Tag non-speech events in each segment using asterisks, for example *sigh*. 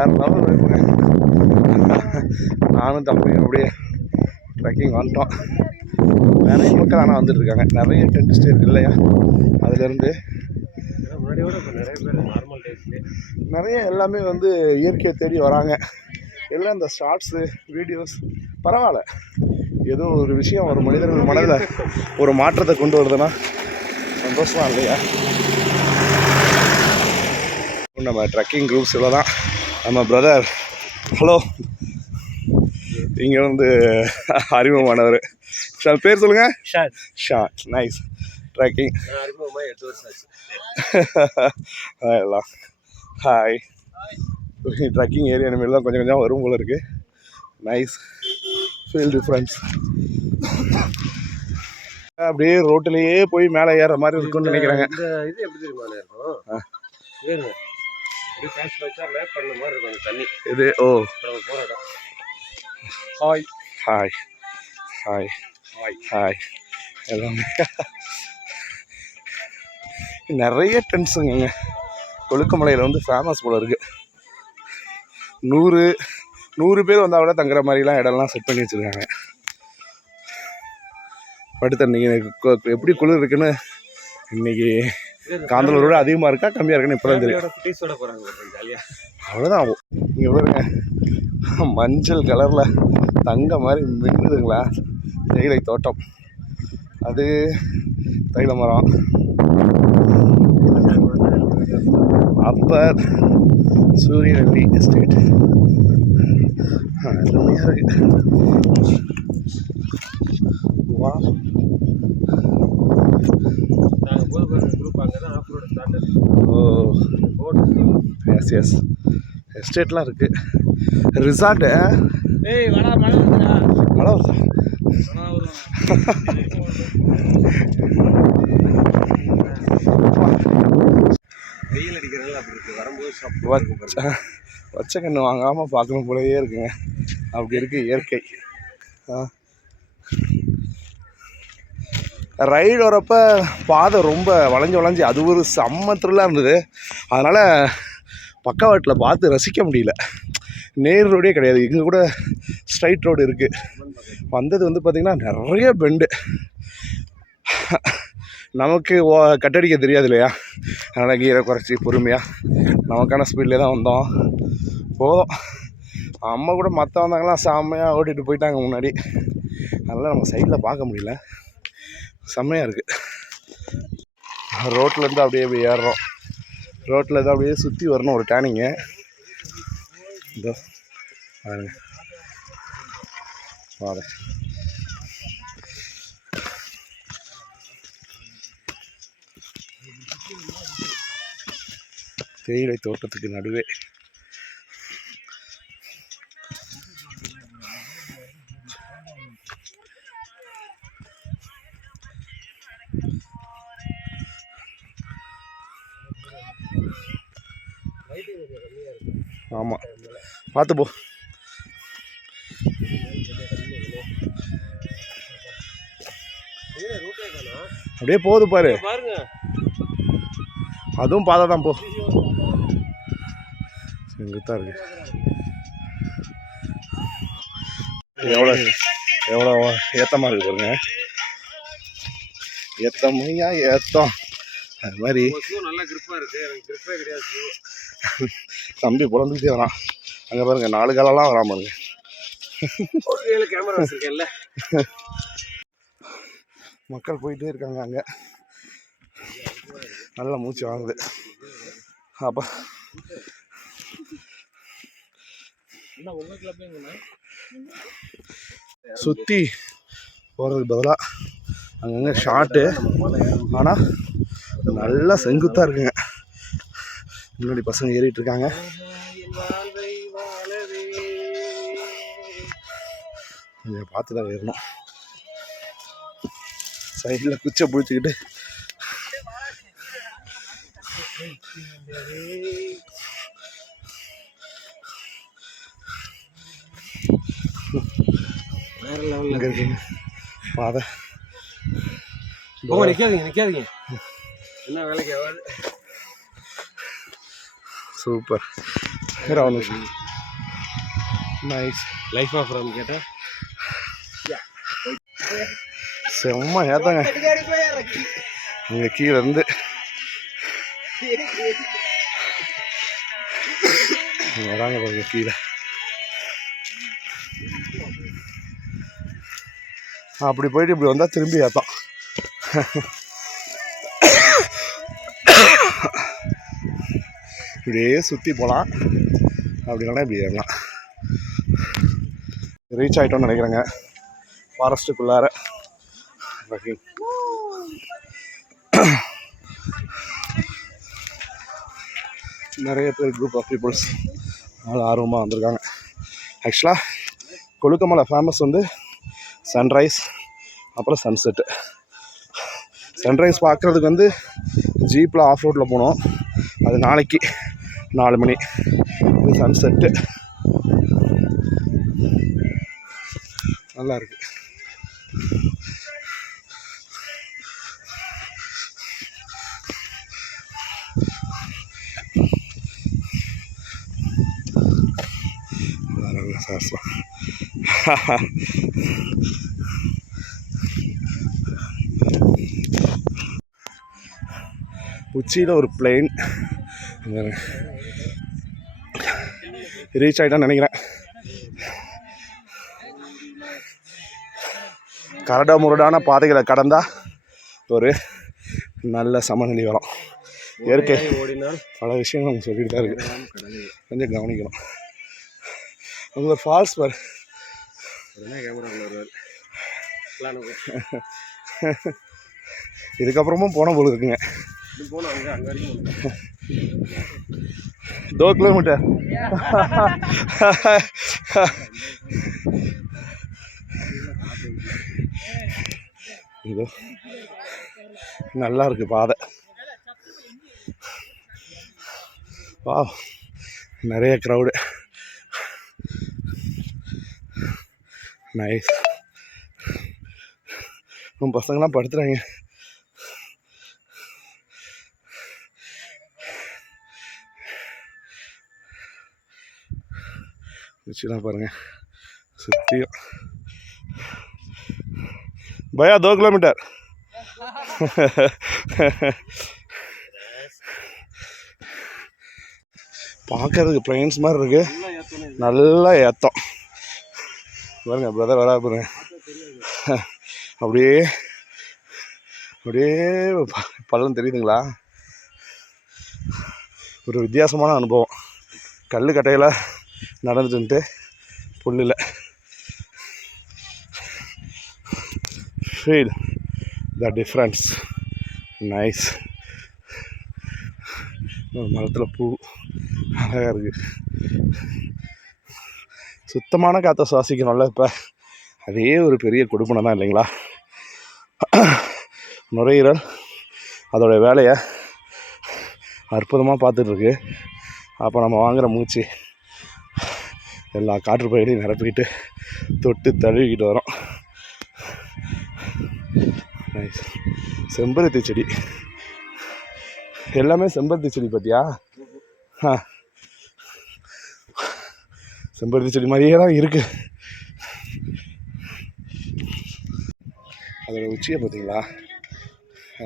வேறு லெவல் இருக்குங்க. நானும் தம்பியும் அப்படியே ட்ரெக்கிங் வந்துட்டோம். நிறைய மக்கள் ஆனால் வந்துட்டு இருக்காங்க நிறைய டென்ட் ஸ்டே இல்லையா? அதுலேருந்து இப்போ நிறைய பேர் நார்மல் டேஸ்லேயே நிறைய எல்லாமே வந்து இயற்கையை தேடி வராங்க. எல்லாம் இந்த ஷார்ட்ஸு வீடியோஸ் பரவாயில்ல. ஏதோ ஒரு விஷயம் ஒரு மனிதர்கள் மனதில் ஒரு மாற்றத்தை கொண்டு வருதுன்னா சந்தோஷமாக இல்லையா? நம்ம ட்ரக்கிங் குரூப்ஸ் இவ்வளோ தான் நம்ம பிரதர் ஹலோ இங்கே வந்து அறிமுகமானவர். சார் பேர் சொல்லுங்கள் ஷார் ஷா நைஸ் ட்ரக்கிங் எல்லாம் ஹாய் ட்ரக்கிங் ஏரியா இனிமேல் கொஞ்சம் கொஞ்சம் வரும் போல இருக்கு. நைஸ் ஃபீல் டிஃப்ரென்ஸ் அப்படியே ரோட்டிலேயே போய் மேலே ஏறுற மாதிரி இருக்கும்னு நினைக்கிறாங்க. இந்த இது எப்படி தெரியுமா இருக்கும் ஏறுங்க அப்படியே ஃபேஸ் வச்சா மேப் பண்ண மாதிரி இருக்கும் அந்த தண்ணி. இது ஓ. இப்போ நம்ம போகிற இடம். Hi hi hi hi hi எல்லாமே. நிறைய டென்ட்ஸுங்க கொழுக்குமலையில் வந்து ஃபேமஸ் போல இருக்கு. நூறு நூறு பேர் வந்தால் விட தங்குற மாதிரிலாம் இடம்லாம் செட் பண்ணி வச்சுருக்காங்க. படுத்த இன்னைக்கு எப்படி குளிர் இருக்குன்னு இன்னைக்கு காந்தலூரோட அதிகமாக இருக்கா? கம்மியாக இருக்குன்னு இப்போ தான் தெரியும் அவ்வளோதான் இங்கே பாருங்க. மஞ்சள் கலரில் தங்க மாதிரி மின்னுதுங்களா? தேயிலை தோட்டம். அது தைல மரம். அப்பர் சூரியநெல்லி எஸ்டேட் அருமையாக இருக்கு வா நாங்கள் போது போகிற குரூப் அங்கே தான் ஆஃப் ரோடு ஸ்டார்ட் ஓ போட்டு எஸ் எஸ் எஸ்டேட்லாம் இருக்குது ரிசார்ட்டு ஏய் வடா மழை வருதா? வெயில் அடிக்கிறதுனால அப்படி இருக்கு. வரும்போது சாப்பிட்டு வச்ச கண்ணு வாங்காமல் பார்க்கணும் போலயே இருக்குங்க. அப்படி இருக்கு இயற்கை. ரைடு வரப்ப பாதை ரொம்ப வளைஞ்சு வளைஞ்சு அது ஒரு செம்ம த்ரில்லாக இருந்தது. அதனால் பக்கவாட்டில் பார்த்து ரசிக்க முடியல. நேர் ரோடே கிடையாது. இங்கே கூட ஸ்ட்ரைட் ரோடு இருக்குது வந்தது வந்து பார்த்திங்கன்னா நிறைய பெண்டு நமக்கு ஓ கட்டடிக்க தெரியாது இல்லையா? அதனால் கீரை குறைச்சி பொறுமையாக நமக்கான ஸ்பீட்லேயே தான் வந்தோம். போதும். அம்மா கூட மற்ற வந்தாங்கலாம் செம்மையாக ஓட்டிகிட்டு போயிட்டாங்க முன்னாடி. அதனால் நம்ம சைடில் பார்க்க முடியல. செம்மையாக இருக்குது ரோட்லேருந்து அப்படியே போய் ஏறுறோம். ரோட்டில் தான் அப்படியே சுற்றி வரணும் ஒரு டேனிங்கு இதோ பாருங்க. பாரு தேயிலை தோட்டத்துக்கு நடுவே. ஆமாம் பார்த்து போ. அப்படியே போகுது பாரு. அதுவும் பாதை தான் போ. செங்குத்தாக இருக்கு. எவ்வளோ எவ்வளோ ஏத்தமாக இருக்கு பாருங்க. ஏத்தமையா ஏத்தம். அது மாதிரி. நல்லா கிரிப்பா இருக்கு. எனக்கு கிரிப்பே கிடையாது தம்பி புலந்துக்கிட்டே வரான். அங்கே பாருங்க நாலு காலெல்லாம் வராம பாருங்க. கையில கேமரா வச்சிருக்கேன்ல. மக்கள் போயிட்டே இருக்காங்க அங்கே. நல்லா மூச்சு வாங்குது. அப்போ சுற்றி போகிறதுக்கு பதிலாக அங்கங்கே ஷார்ட்டு ஆனால் நல்லா செங்குத்தாக இருக்குங்க. முன்னாடி பசங்க ஏறிட்டு இருக்காங்க கொஞ்சம் பார்த்து தான் ஏறணும். சைடில் குச்சை பிடிச்சிக்கிட்டு. வேற லெவல்ல இருக்குங்க. பாதை. போங்க நிக்காதீங்க நிக்காதீங்க. என்ன வேலைக்கு ஆகாது ஒரு நிமிஷம் நைஸ் லைஃப் ஆஃப் ரம் கேட்டால் செம்ம ஏத்தாங்க இங்கே கீழே இருந்து வராங்க பாருங்க கீழே அப்படி போயிட்டு இப்படி வந்தால் திரும்பி ஏத்தம் இப்படியே சுற்றி போகலாம் அப்படி இல்லைன்னா இப்படி ஏறலாம். ரீச் ஆகிட்டோம்னு நினைக்கிறேங்க. ஃபாரஸ்ட்டுக்குள்ளார ட்ரெக்கிங் நிறைய பேர் குரூப் ஆஃப் பீப்புள்ஸ் நல்லா ஆர்வமாக வந்திருக்காங்க. ஆக்சுவலாக கொழுக்கமலை ஃபேமஸ் வந்து சன்ரைஸ் அப்புறம் சன்செட்டு சன்ரைஸ் பார்க்குறதுக்கு வந்து ஜீப்பில் ஆஃப் ரோட்டில் போனோம். அது நாளைக்கு. நாலு மணி. இது சன்செட்டு நல்லா இருக்கு. சாசம் உச்சியில் ஒரு பிளெயின் ரீச் ஆகிட்டான்னு நினைக்கிறேன். கரட முரடான பாதைகளை கடந்தா ஒரு நல்ல சமநிலை வரும். இயற்கை ஓடினால் பல விஷயங்கள் அவங்க சொல்லிட்டு தான் இருக்கு. கடலில் கொஞ்சம் கவனிக்கணும். அவங்க ஃபால்ஸ் பார். இதுக்கப்புறமும் போன போல இருக்குங்க. இது போனோம் *laughs* இது. நல்லா இருக்கு பாதை. வா நிறைய க்ரௌடு நைஸ் உன் பசங்கெல்லாம் படுத்துறாங்க. வச்சுலாம் பாருங்கள் சுற்றியும் பயா தோ கிலோமீட்டர். பார்க்கறதுக்கு பிளைன்ஸ் மாதிரி இருக்குது நல்லா ஏத்தம். பாருங்க பிரதர் வரா பாருங்க. அப்படியே அப்படியே பள்ளம் தெரியுதுங்களா? ஒரு வித்தியாசமான அனுபவம். கல் கட்டையில் நடந்துட்டு புல்லில். ஃபீல் த டிஃப்ரென்ஸ் நைஸ் மரத்தில் பூ அழகாக இருக்குது சுத்தமான காற்றை சுவாசிக்கணும்ல இப்போ. அதே ஒரு பெரிய கொடுப்பனை தான் இல்லைங்களா? நுரையீரல் அதோடய வேலையை அற்புதமாக பார்த்துட்ருக்கு அப்போ நம்ம வாங்குகிற மூச்சு எல்லா காற்று பயிரையும் நிரப்பிக்கிட்டு தொட்டு தழுவிக்கிட்டு வரோம். செம்பருத்தி செடி. எல்லாமே செம்பருத்தி செடி பார்த்தியா? ஆ. செம்பருத்தி செடி மாதிரியே தான் இருக்குது அதோட உச்சியை பார்த்தீங்களா?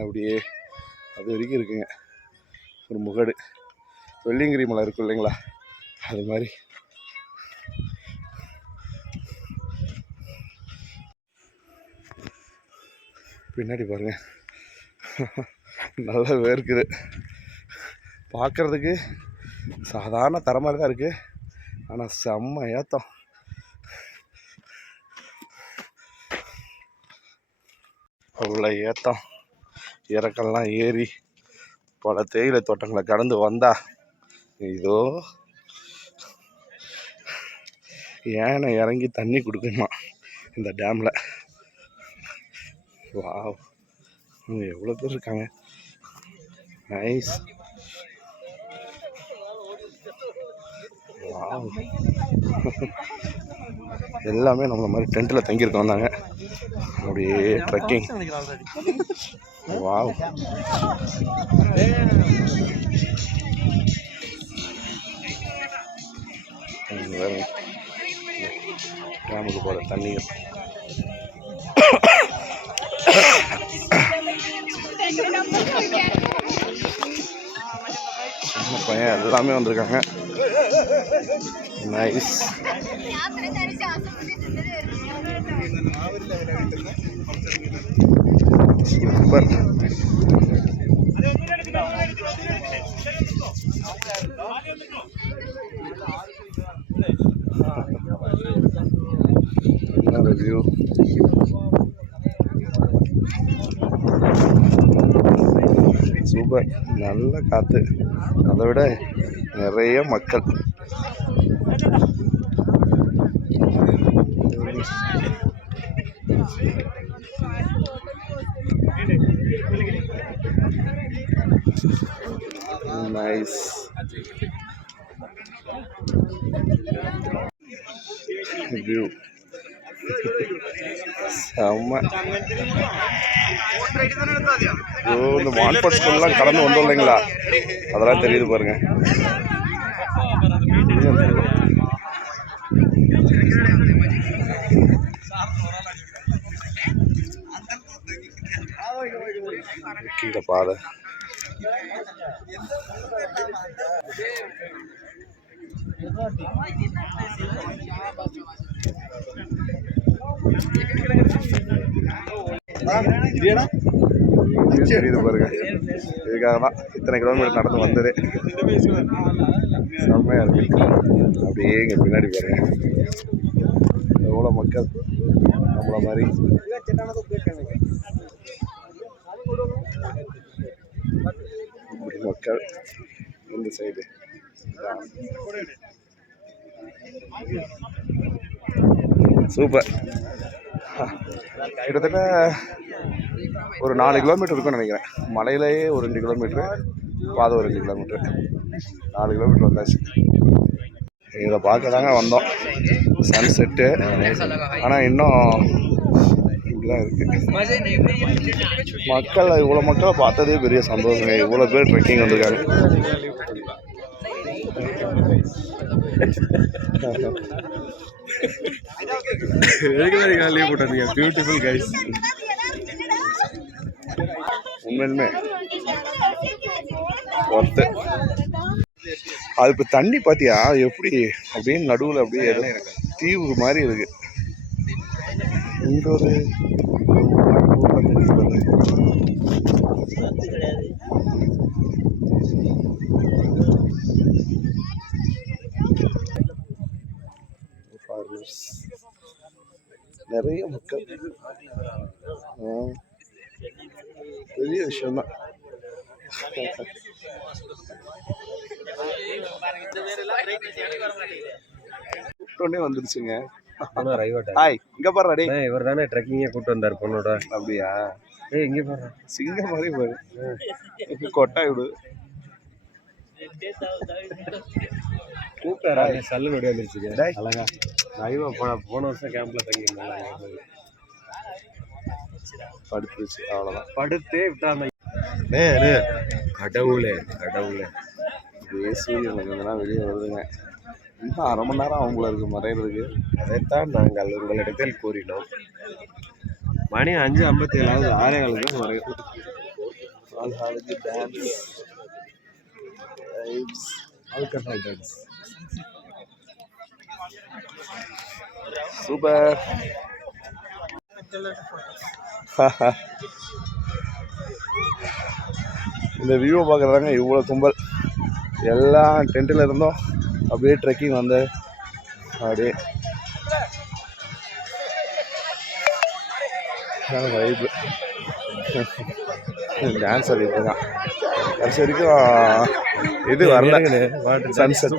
அப்படியே அது வரைக்கும் இருக்குங்க. ஒரு முகடு. வெள்ளிங்கிரி மலை இருக்கும் இல்லைங்களா? அது மாதிரி. பின்னாடி பாருங்கள் நல்லா வேர்க்குது. பார்க்குறதுக்கு சாதாரண தர மாதிரி தான் இருக்குது ஆனால் செம்ம ஏத்தம். அவ்வளோ ஏத்தம். இறக்கெல்லாம் ஏறி பல தேயிலை தோட்டங்களை கடந்து வந்தா இதோ ஏனை இறங்கி தண்ணி கொடுக்குமா இந்த டேமில்? வாவ் அங்கே எவ்வளோ பேர் இருக்காங்க? நைஸ் வாவ் *laughs* எல்லாமே நம்மள மாதிரி டென்ட்டில் தங்கியிருக்கோம் வந்தாங்க. அப்படியே ட்ரெக்கிங் வாவ் டேமுக்கு போகிற தண்ணிகள் பையன் எல்லாமே வந்திருக்காங்க நைஸ் சூப்பர் என்ன ரிவ்யூ சூப்பர் நல்ல காற்று அதை விட நிறைய மக்கள் நைஸ் வியூ செம்ம. ஓ இந்த வான்பட் ஸ்கூல்லாம் கடந்து வந்தோம் இல்லைங்களா? அதெல்லாம் தெரியுது பாருங்க. கீழே பாதை தெரியுது பாருங்க. இதுக்காக தான் இத்தனை கிலோமீட்டர் நடந்து வந்தது. செம்மையா இருக்கு. அப்படியே இங்க பின்னாடி பாருங்க. எவ்வளோ மக்கள் நம்மள மாதிரி. மக்கள் இந்த சைடு சூப்பர். கிட்டத்தட்ட ஒரு நாலு கிலோமீட்டர் இருக்கும்னு நினைக்கிறேன். மலையிலேயே ஒரு ரெண்டு கிலோமீட்ரு பாதை ஒரு ரெண்டு கிலோமீட்ரு நாலு கிலோமீட்டர் வந்தாச்சு. இதை பார்க்க தாங்க வந்தோம். சன் செட்டு ஆனால் இன்னும் இப்படிதான் இருக்கு. மக்கள் இவ்வளோ மக்களை பார்த்ததே பெரிய சந்தோஷங்க. இவ்வளோ பேர் ட்ரெக்கிங் வந்திருக்காங்க. *laughs* *laughs* லீவ் போட்டிருக்கீங்க பியூட்டிஃபுல் கைஸ் உண்மையிலுமே ஒர்த்து அது இப்போ தண்ணி பார்த்தியா எப்படி அப்படியே நடுவில் அப்படியே தீவு மாதிரி இருக்கு இங்கே ஒரு Farmers. நிறைய மக்கள். பெரிய விஷயம்தான். கூப்பிட்டோன்னே வந்துருச்சுங்க. ஹாய் இங்க பாரு டேய். இவர் தானே ட்ரெக்கிங்கே கூட்டு வந்தார் பொண்ணோட. அப்படியா? ஏய் இங்கே பாரு. சிங்கம் மாதிரி பாரு. கொட்டாய் விடு. கூப்பிட்டாரா? சல்லு நொடி வந்துருச்சுங்க. அழகா. ஐவா போன போன வருஷம் கேம்ப்ல தங்கியிருந்தாங்க. படுத்துருச்சு அவ்வளோதான் படுத்தே விட்டாங்க. கடவுளே கடவுளே. அப்படியே சூரியன் கொஞ்சம் வெளியே வருதுங்க. இன்னும் அரை மணி நேரம் அவங்கள இருக்கு மறையிறதுக்கு. அதைத்தான் நாங்கள் உங்களிடத்தில் கூறினோம். மணி அஞ்சு ஐம்பத்தி ஏழாவது ஆறே காலுக்கு தான் வரையும் ஆல்காலுக்கு டான்ஸ் ஆல்கஹால் டான்ஸ் சூப்பர் *laughs* இந்த வியூவை பார்க்குறதாங்க இவ்வளோ கும்பல் எல்லாம் டென்ட்டில் இருந்தோம். அப்படியே ட்ரெக்கிங் வந்து அப்படியே. வைப்பு டான்ஸ் *laughs* ஆடிட்டு இருக்கான். கடைசி வரைக்கும் இது வரல. Sunset.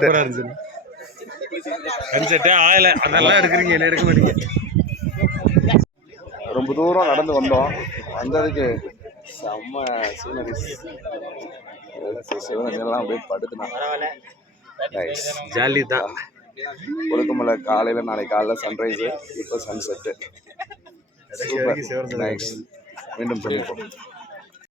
சன்செட்டே ஆகல. அதெல்லாம் எடுக்கிறீங்க என்ன எடுக்க மாட்டீங்க? ரொம்ப தூரம் நடந்து வந்தோம். வந்ததுக்கு செம்ம சீனரிஸ் சிவனெல்லாம் அப்படியே படுத்துனான் ஜாலி தான் கொடுக்கமலை காலையில் நாளைக்கு காலைல சன்ரைஸு இப்போ சன்செட்டு மீண்டும் சந்திப்போம்.